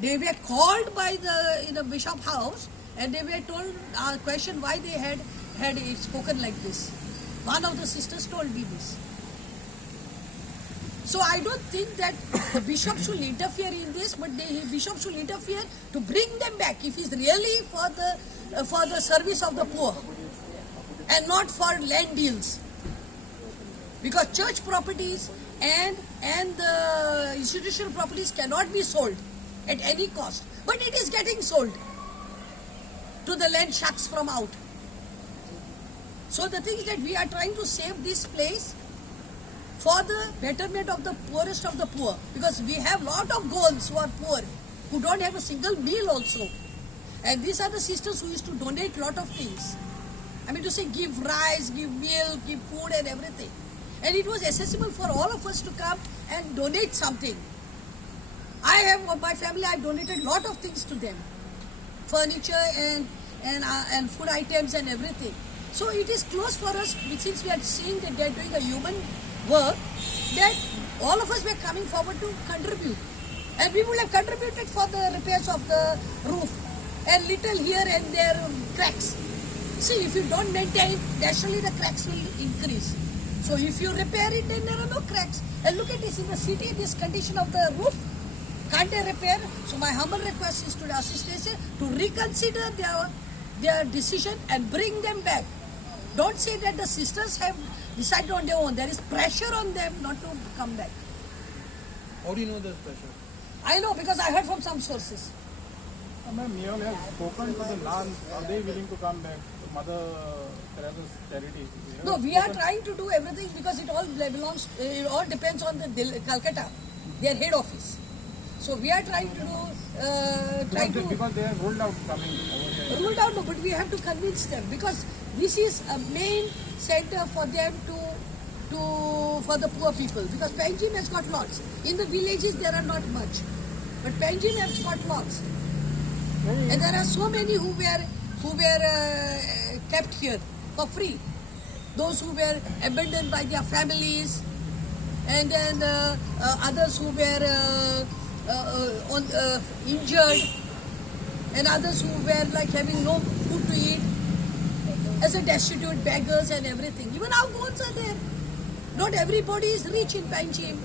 They were called by the bishop house, and they were told questioned why they had spoken like this. One of the sisters told me this. So I don't think that the bishop should interfere in this, but the bishop should interfere to bring them back if it's really for the service of the poor and not for land deals. Because church properties and the institutional properties cannot be sold at any cost. But it is getting sold to the land sharks from out. So the thing is that we are trying to save this place for the betterment of the poorest of the poor. Because we have lot of girls who are poor, who don't have a single meal also. And these are the sisters who used to donate lot of things. I mean to say, give rice, give milk, give food and everything. And it was accessible for all of us to come and donate something. I have, my family, I donated lot of things to them. Furniture and food items and everything. So it is close for us, since we are seeing that they are doing a human work, that all of us were coming forward to contribute. And we would have contributed for the repairs of the roof and little here and there cracks. See, if you don't maintain, naturally the cracks will increase. So if you repair it, then there are no cracks. And look at this, in the city, this condition of the roof, can't they repair? So my humble request is to the assistant to reconsider their decision and bring them back. Don't say that the sisters have decided on their own. There is pressure on them not to come back. How do you know there's pressure? I know because I heard from some sources. Ma'am, you have spoken to the nuns. Are they willing to come back to Mother Teresa's charity? No, we are trying to do everything because it all belongs, it all depends on the Calcutta, their head office. So we are trying to do, because they are ruled out coming over here. Ruled out, no, but we have to convince them because this is a main center for them for the poor people, because Panjim has got lots. In the villages there are not much, but Panjim has got lots. And there are so many who were kept here for free. Those who were abandoned by their families, and then others who were injured, and others who were like having no food to eat, as a destitute beggars and everything. Even our goals are there. Not everybody is rich in Panjim.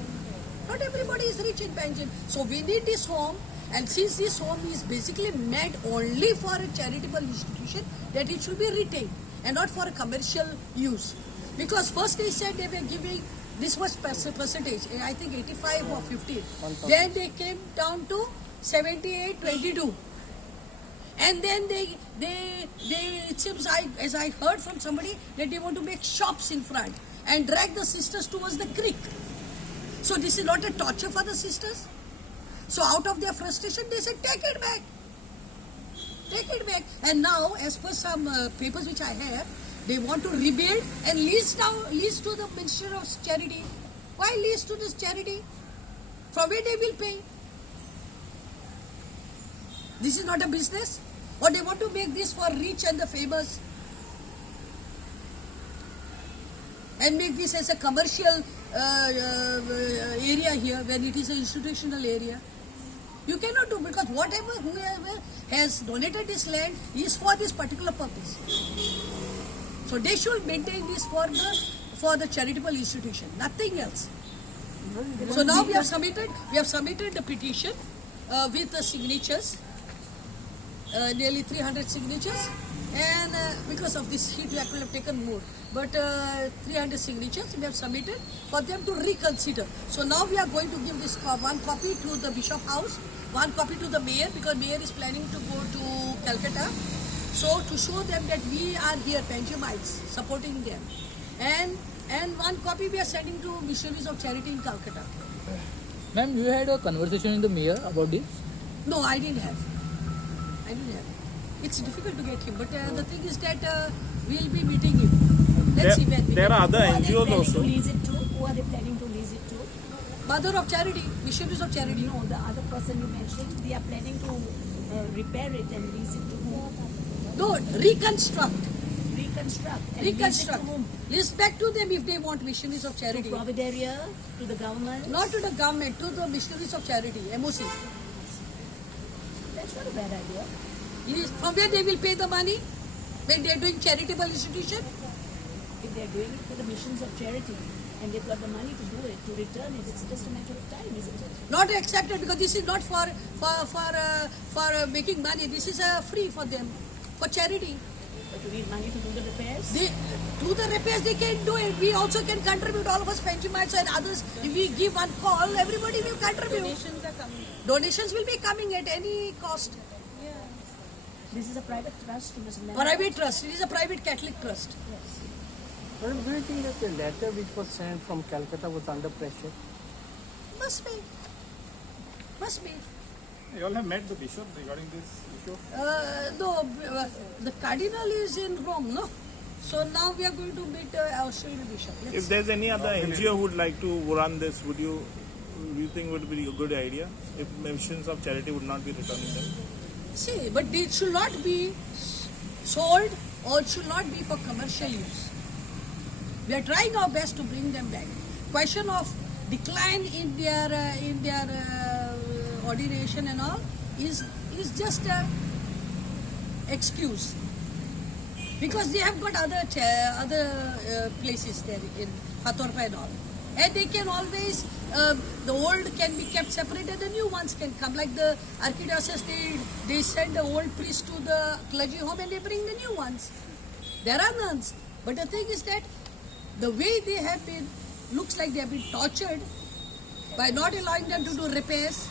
Not everybody is rich in Panjim. So we need this home. And since this home is basically meant only for a charitable institution, that it should be retained and not for a commercial use. Because first they said they were giving this much percentage, I think 85 or 50. Then they came down to 78, 22. And then they it seems, as I heard from somebody, that they want to make shops in front and drag the sisters towards the creek. So this is not a torture for the sisters. So out of their frustration, they said, take it back. Take it back. And now, as per some papers which I have, they want to rebuild and lease to the Ministry of Charity. Why lease to this charity? From where they will pay? This is not a business? Or they want to make this for rich and the famous? And make this as a commercial area here when it is an institutional area? You cannot do, because whoever has donated this land is for this particular purpose. So they should maintain this for the charitable institution, nothing else. So now we have submitted the petition with the signatures, nearly 300 signatures, and because of this heat we could have taken more, but 300 signatures we have submitted for them to reconsider. So now we are going to give this one copy to the Bishop House, one copy to the Mayor, because Mayor is planning to go to Calcutta. So to show them that we are here, Panjimites, supporting them. And one copy we are sending to Missionaries of Charity in Calcutta. Ma'am, you had a conversation with the mayor about this? No, I didn't have. It's difficult to get him, but the thing is that we'll be meeting him. Let's see when. There are other NGOs also. Who are they planning to lease it to? Mother of Charity, Missionaries of Charity. No, the other person you mentioned, they are planning to repair it and lease it to whom? No, reconstruct. Reconstruct. And Reconstruct. lease it to whom? List back to them if they want Missionaries of To Charity. Providaria, to the government? Not to the government, to the Missionaries of Charity, MOC. That's not a bad idea. From where they will pay the money when they are doing charitable institution? If they're doing it for the missions of charity and they've got the money to do it, to return it, it's just a matter of time, isn't it? Not accepted because this is not for making money. This is free for them, for charity. But you need money to do the repairs. They do the repairs. They can do it. We also can contribute. All of us, Penchimites and others. If we give one call, everybody will contribute. Donations are coming. Donations will be coming at any cost. This is a private trust, you must never. Private trust. It is a private Catholic trust. Yes. Madam, do you think that the letter which was sent from Calcutta was under pressure? Must be. Must be. You all have met the bishop regarding this issue? No, the cardinal is in Rome, no? So now we are going to meet Australian bishop. Let's If there's any other NGO who would like to run this, do you think would be a good idea if missions of charity would not be returning them? see, but it should not be sold or it should not be for commercial use. We are trying our best to bring them back. Question of decline in their ordination and all is just a excuse because they have got other places there in Fatorpa and all, and they can always the old can be kept separate and the new ones can come. Like the archdiocese, they send the old priest to the clergy home and they bring the new ones. There are nuns, but the thing is that the way they have been, looks like they have been tortured by not allowing them to do repairs,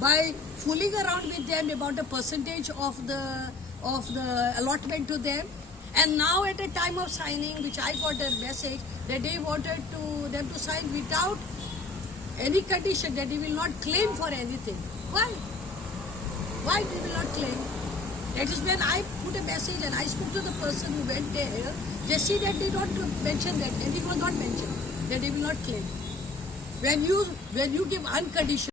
by fooling around with them about the percentage of the allotment to them, and now at a time of signing, which I got a message that they wanted them to sign without any condition, that they will not claim for anything. Why? Why they will not claim? That is when I put a message and I spoke to the person who went there. They see that they don't mention that, and it was not mentioned that they will not claim. When you give unconditional